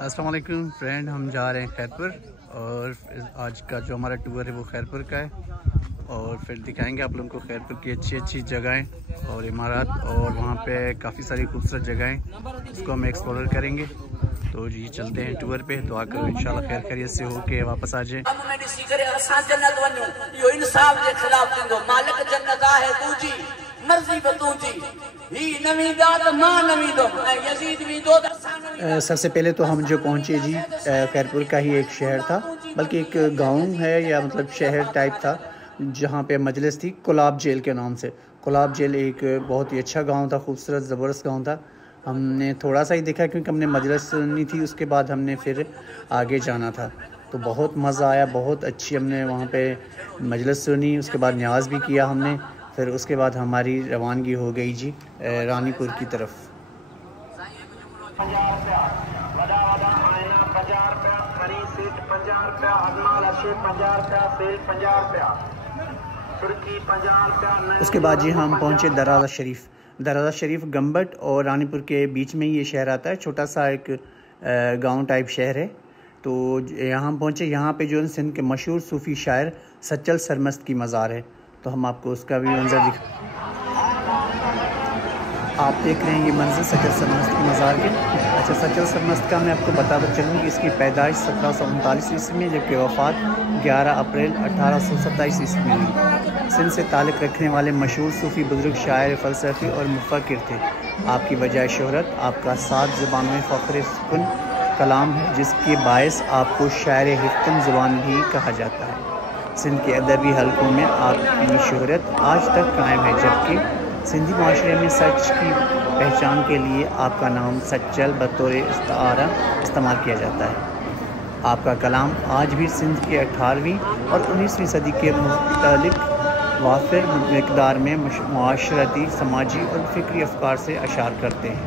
अस्सलाम वालेकुम फ्रेंड, हम जा रहे हैं खैरपुर और आज का जो हमारा टूर है वो खैरपुर का है और फिर दिखाएंगे आप लोगों को खैरपुर की अच्छी अच्छी जगहें और इमारत और वहाँ पे काफ़ी सारी खूबसूरत जगहें, उसको हम एक्सप्लोर करेंगे। तो जी चलते हैं टूर पे, दुआ करो इंशाल्लाह खैर खैरियत से होके वापस आ जाए। सबसे पहले तो हम जो पहुँचे जी खैरपुर का ही एक शहर था, बल्कि एक गांव है या मतलब शहर टाइप था, जहाँ पे मजलिस थी कोलाब जेल के नाम से। कोलाब जेल एक बहुत ही अच्छा गांव था, खूबसूरत ज़बरदस्त गांव था। हमने थोड़ा सा ही देखा क्योंकि हमने मजलिस सुनी थी, उसके बाद हमने फिर आगे जाना था। तो बहुत मज़ा आया, बहुत अच्छी हमने वहाँ पे मजलिस सुनी, उसके बाद न्याज भी किया हमने। फिर उसके बाद हमारी रवानगी हो गई जी रानीपुर की तरफ। उसके बाद जी हम पहुँचे दराजा शरीफ। दराजा शरीफ गंबट और रानीपुर के बीच में ही ये शहर आता है, छोटा सा एक गांव टाइप शहर है। तो यहाँ हम पहुँचे, यहाँ पे जो सिंध के मशहूर सूफ़ी शायर सच्चल सरमस्त की मज़ार है, तो हम आपको उसका भी मंजर आप देख रहे हैं ये मंजर सच्चल सरमस्त की मज़ार के। अच्छा, सच्चल सरमस्त का मैं आपको बताता चलूँ कि इसकी पैदाइश 1739 ईस्वी में, जबकि वफ़ात 11 अप्रैल 1827 ईस्वी में हुई। सिंध से ताल्लुक़ रखने वाले मशहूर सूफ़ी बुज़ुर्ग शायर, फ़लसफ़ी और मुफ़क्किर थे। आपकी वजह शोहरत आपका 7 ज़ुबानों में फ़ख्र सुकून कलाम है, जिसके बायस आपको शायर हिफ्तन ज़ुबान भी कहा जाता है। सिंध के अदबी हलकों में आपकी शोहरत आज तक कायम है, जबकि सिंधी माशरे में सच की पहचान के लिए आपका नाम सच्चल बतौर इस्तारा इस्तेमाल किया जाता है। आपका कलाम आज भी सिंध के 18वीं और 19वीं सदी के मुख्तलिफ वाफिर मकदार में मुआशरती, समाजी और फ़िक्री अफकार से अशार करते हैं।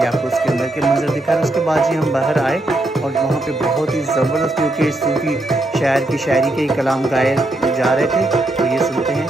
ये आपको उसके अंदर के मंजर दिखा है। उसके बाद जी हम बाहर आए और वहाँ पे बहुत ही ज़बरदस्त, क्योंकि सूफ़ी शायर की शायरी के कलाम गाए जा रहे थे, तो ये सुनते हैं।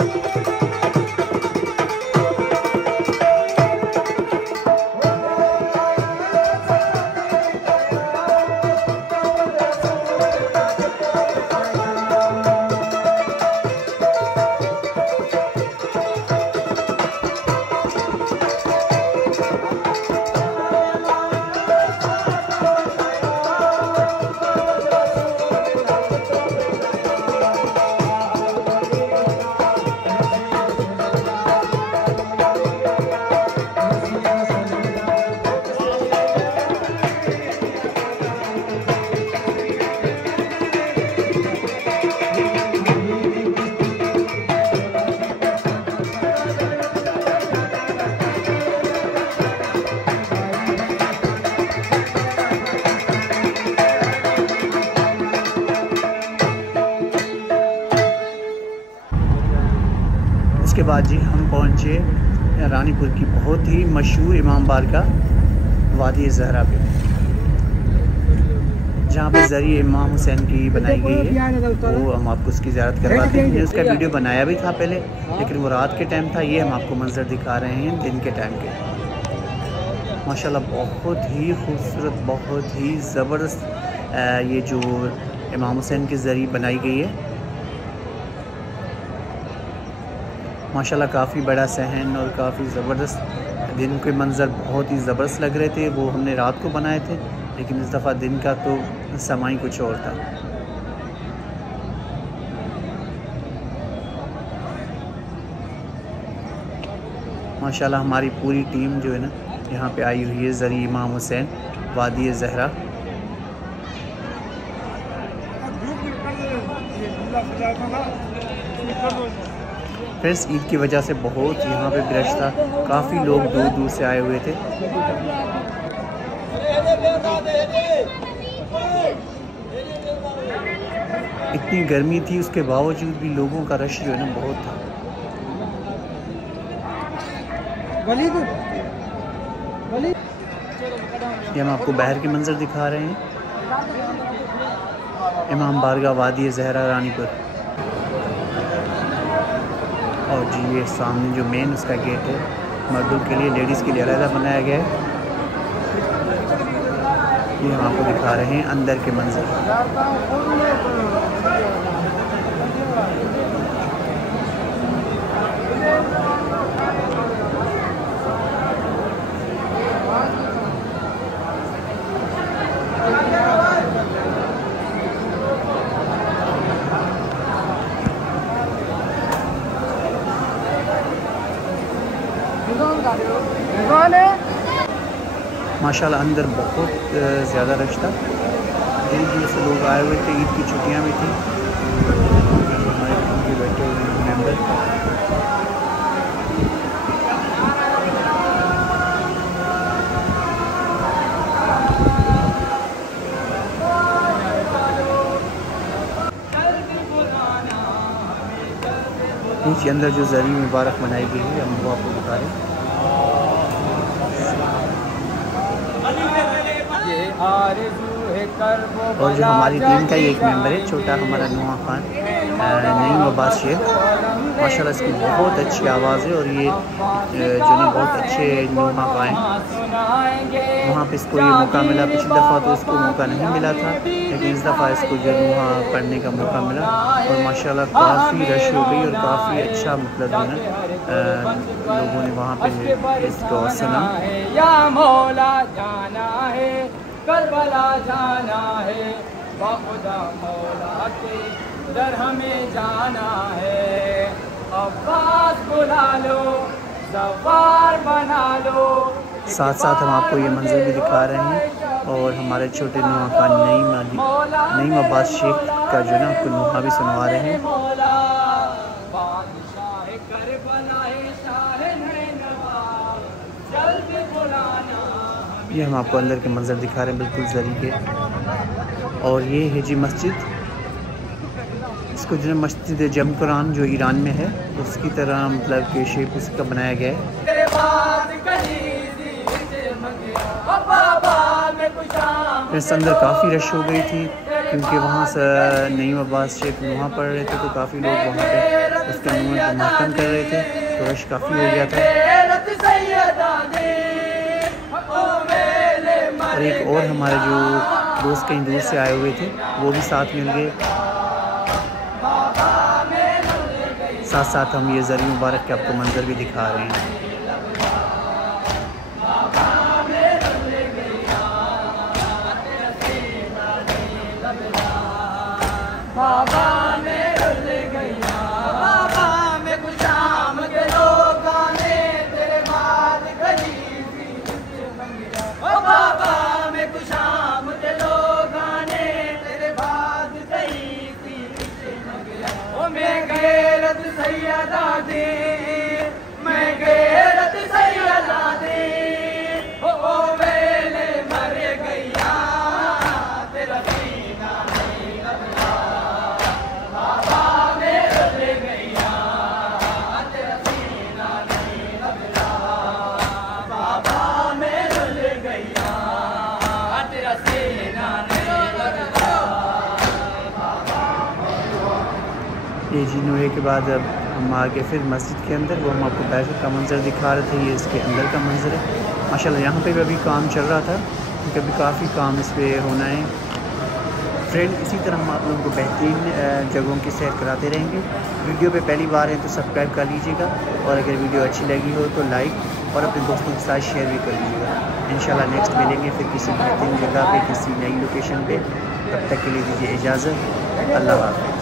उसके बाद जी हम पहुँचे रानीपुर की बहुत ही मशहूर इमाम बारगाह वादी ज़हरा पे, जहाँ पे ज़रिए इमाम हुसैन की बनाई गई है। तो हम आपको उसकी ज़ियारत करवाते हैं। उसका वीडियो बनाया भी था पहले, लेकिन वो रात के टाइम था। ये हम आपको मंजर दिखा रहे हैं दिन के टाइम के। माशाल्लाह बहुत ही खूबसूरत, बहुत ही ज़बरदस्त ये जो इमाम हुसैन की ज़रिए बनाई गई है। माशाल्लाह काफ़ी बड़ा सहन और काफ़ी ज़बरदस्त। दिन के मंज़र बहुत ही ज़बरदस्त लग रहे थे। वो हमने रात को बनाए थे, लेकिन इस दफ़ा दिन का तो समय कुछ और था। माशाल्लाह हमारी पूरी टीम जो है ना यहाँ पे आई हुई है ज़रिए इमाम हुसैन वादी ज़हरा। फ्रेंड्स, ईद की वजह से बहुत यहाँ पे रश था, काफ़ी लोग दूर दूर से आए हुए थे। इतनी गर्मी थी, उसके बावजूद भी लोगों का रश जो है ना बहुत था। ये हम आपको बाहर के मंजर दिखा रहे हैं। इमाम बारगाह वादी ज़हरा रानीपुर। और जी ये सामने जो मेन उसका गेट है, मर्दों के लिए, लेडीज़ के लिए अलग बनाया गया है। ये हम आपको दिखा रहे हैं अंदर के मंजर। माशाल्लाह अंदर बहुत ज़्यादा रश था, दूर दूर से लोग आए हुए थे, ईद की छुट्टियां भी थी। हमारे टीम के बैठे हुए मेंबर नीचे अंदर जो ज़री मुबारक बनाई गई है हम वो आपको बता रहे हैं। और जो हमारी टीम का ही एक मेंबर है छोटा हमारा नुआ खान नईम अब्बास शेख, माशाल्लाह इसकी बहुत अच्छी आवाज़ है और ये जो ना बहुत अच्छे नुमा गाएँ। वहाँ पे इसको ये मौका मिला, पिछली दफ़ा तो इसको मौका नहीं मिला था, लेकिन इस दफ़ा इसको जो नुहा पढ़ने का मौका मिला और माशाल्लाह काफ़ी रश हो गई और काफ़ी अच्छा मतलब जो है लोगों ने वहाँ पे इसको सुना। करबला जाना है, बाखुदा मौला के दर हमें जाना है। अब्बास बुला लो, सवार बना लो। साथ साथ हम आपको ये मंजर भी दिखा रहे हैं और हमारे छोटे नुआ खान नईम अब्बास शेख का जो ना आपको नुहा भी सुनवा रहे हैं। ये हम आपको अंदर के मंजर दिखा रहे हैं बिल्कुल ज़री के। और ये है जी मस्जिद, इसको जो है मस्जिद जम कुरान जो ईरान में है उसकी तरह मतलब के शेप उसका बनाया गया है। इस अंदर काफ़ी रश हो गई थी क्योंकि वहाँ से नईम अब्बास शेख नुहा पढ़ रहे थे तो काफ़ी लोग वहाँ पे उसके नुमा को महकम कर रहे थे तो रश काफ़ी हो गया था। और एक और हमारे जो दोस्त कहीं दूर से आए हुए थे वो भी साथ मिल गए। साथ साथ हम ये ज़री मुबारक के आपको मंजर भी दिखा रहे हैं। ये जिन्होंने के बाद अब हम आगे फिर मस्जिद के अंदर वो हम आपको बैठक का मंजर दिखा रहे थे। ये इसके अंदर का मंजर है। माशाल्लाह यहाँ पे भी अभी काम चल रहा था क्योंकि अभी काफ़ी काम इस पर होना है। फ्रेंड इसी तरह हम आप लोगों को बेहतरीन जगहों की सैर कराते रहेंगे। वीडियो पे पहली बार है तो सब्सक्राइब कर लीजिएगा और अगर वीडियो अच्छी लगी हो तो लाइक और अपने दोस्तों के साथ शेयर भी कर लीजिएगा। इंशाल्लाह नेक्स्ट मिलेंगे फिर किसी बेहतरीन जगह पे, किसी नई लोकेशन पे। तब तक के लिए दीजिए इजाज़त। अल्लाह हाफ़िज़।